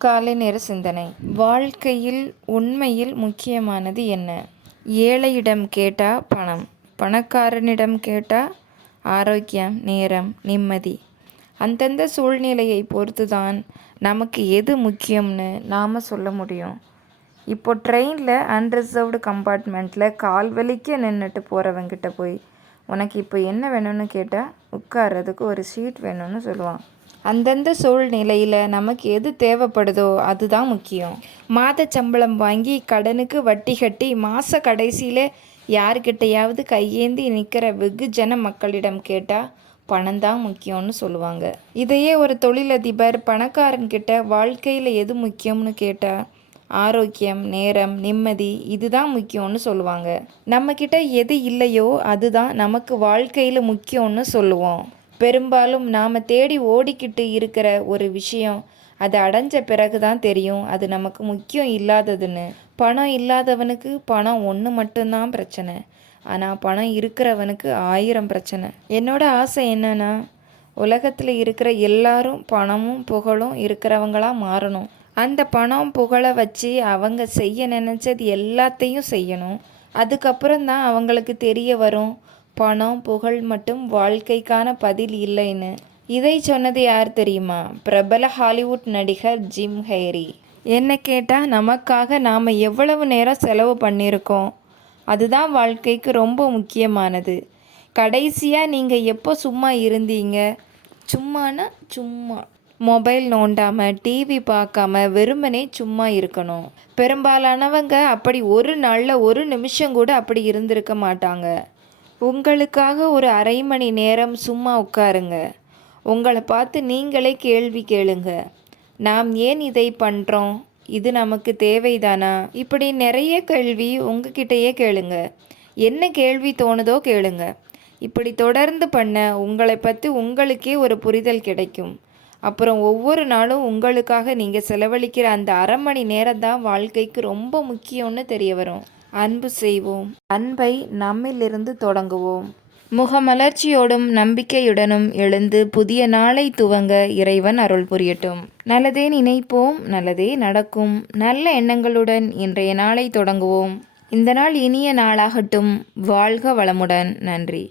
காலை நேர சிந்தனை. வாழ்க்கையில் உண்மையில் முக்கியமானது என்ன? ஏழையிடம் கேட்டா பணம், பணக்காரனிடம் கேட்டா ஆரோக்கியம், நேரம், நிம்மதி. அந்தந்த சூழ்நிலையை பொறுத்து தான் நமக்கு எது முக்கியம்னு நாம் சொல்ல முடியும். இப்போ ட்ரெயினில் அன்ரிசர்வ்டு கம்பார்ட்மெண்ட்டில் கால் வலிக்க நின்றுட்டு போகிறவங்கிட்ட போய் உனக்கு இப்போ என்ன வேணும்னு கேட்டால் உட்கார்றதுக்கு ஒரு சீட் வேணும்னு சொல்லுவான். அந்தந்த சூழ்நிலையில் நமக்கு எது தேவைப்படுதோ அதுதான் முக்கியம். மாத சம்பளம் வாங்கி கடனுக்கு வட்டி கட்டி மாத கடைசியில் யாருக்கிட்டையாவது கையேந்தி நிற்கிற வெகுஜன மக்களிடம் கேட்டால் பணம் தான் முக்கியம்னு சொல்லுவாங்க. இதையே ஒரு தொழிலதிபர் பணக்காரன்கிட்ட வாழ்க்கையில் எது முக்கியம்னு கேட்டால் ஆரோக்கியம், நேரம், நிம்மதி இதுதான் முக்கியம்னு சொல்லுவாங்க. நம்மக்கிட்ட எது இல்லையோ அதுதான் நமக்கு வாழ்க்கையில் முக்கியம்னு சொல்லுவோம். பெரும்பாலும் நாம் தேடி ஓடிக்கிட்டு இருக்கிற ஒரு விஷயம் அது அடைஞ்ச பிறகு தான் தெரியும் அது நமக்கு முக்கியம் இல்லாததுன்னு. பணம் இல்லாதவனுக்கு பணம் ஒன்று மட்டும்தான் பிரச்சனை, ஆனால் பணம் இருக்கிறவனுக்கு 1000 பிரச்சனை. என்னோட ஆசை என்னன்னா உலகத்தில் இருக்கிற எல்லாரும் பணமும் புகழும் இருக்கிறவங்களாக மாறணும். அந்த பணம் புகழை வச்சு அவங்க செய்ய நினச்சது எல்லாத்தையும் செய்யணும். அதுக்கப்புறம் தான் அவங்களுக்கு தெரிய வரும் பணம் புகழ் மட்டும் வாழ்க்கைக்கான பதில் இல்லைன்னு. இதை சொன்னது யார் தெரியுமா? பிரபல ஹாலிவுட் நடிகர் ஜிம் கேரி. என்ன கேட்டால் நமக்காக நாம் எவ்வளவு நேரம் செலவு பண்ணியிருக்கோம் அதுதான் வாழ்க்கைக்கு ரொம்ப முக்கியமானது. கடைசியாக நீங்கள் எப்போ சும்மா இருந்தீங்க? சும்மானா சும்மா மொபைல் நோண்டாமல் டிவி பார்க்காம வெறுமனே சும்மா இருக்கணும். பெரும்பாலானவங்க அப்படி ஒரு நாளில் ஒரு நிமிஷம் கூட அப்படி இருந்திருக்க மாட்டாங்க. உங்களுக்காக ஒரு அரை மணி நேரம் சும்மா உட்காருங்க. உங்களை பார்த்து நீங்களே கேள்வி கேளுங்க. நாம் ஏன் இதை பண்ணுறோம்? இது நமக்கு தேவைதானா? இப்படி நிறைய கேள்வி உங்ககிட்டயே கேளுங்க. என்ன கேள்வி தோணுதோ கேளுங்க. இப்படி தொடர்ந்து பண்ண உங்களை பற்றி உங்களுக்கே ஒரு புரிதல் கிடைக்கும். அப்புறம் ஒவ்வொரு நாளும் உங்களுக்காக நீங்கள் செலவழிக்கிற அந்த அரை மணி நேரம் தான் வாழ்க்கைக்கு ரொம்ப முக்கியம்னு தெரிய வரும். அன்பு செய்வோம், அன்பை நம்மிலிருந்து தொடங்குவோம். முகமலர்ச்சியோடும் நம்பிக்கையுடனும் எழுந்து புதிய நாளை துவங்க இறைவன் அருள் புரியட்டும். நல்லதே நினைப்போம், நல்லதே நடக்கும். நல்ல எண்ணங்களுடன் இன்றைய நாளை தொடங்குவோம். இந்த நாள் இனிய நாளாகட்டும். வாழ்க வளமுடன். நன்றி.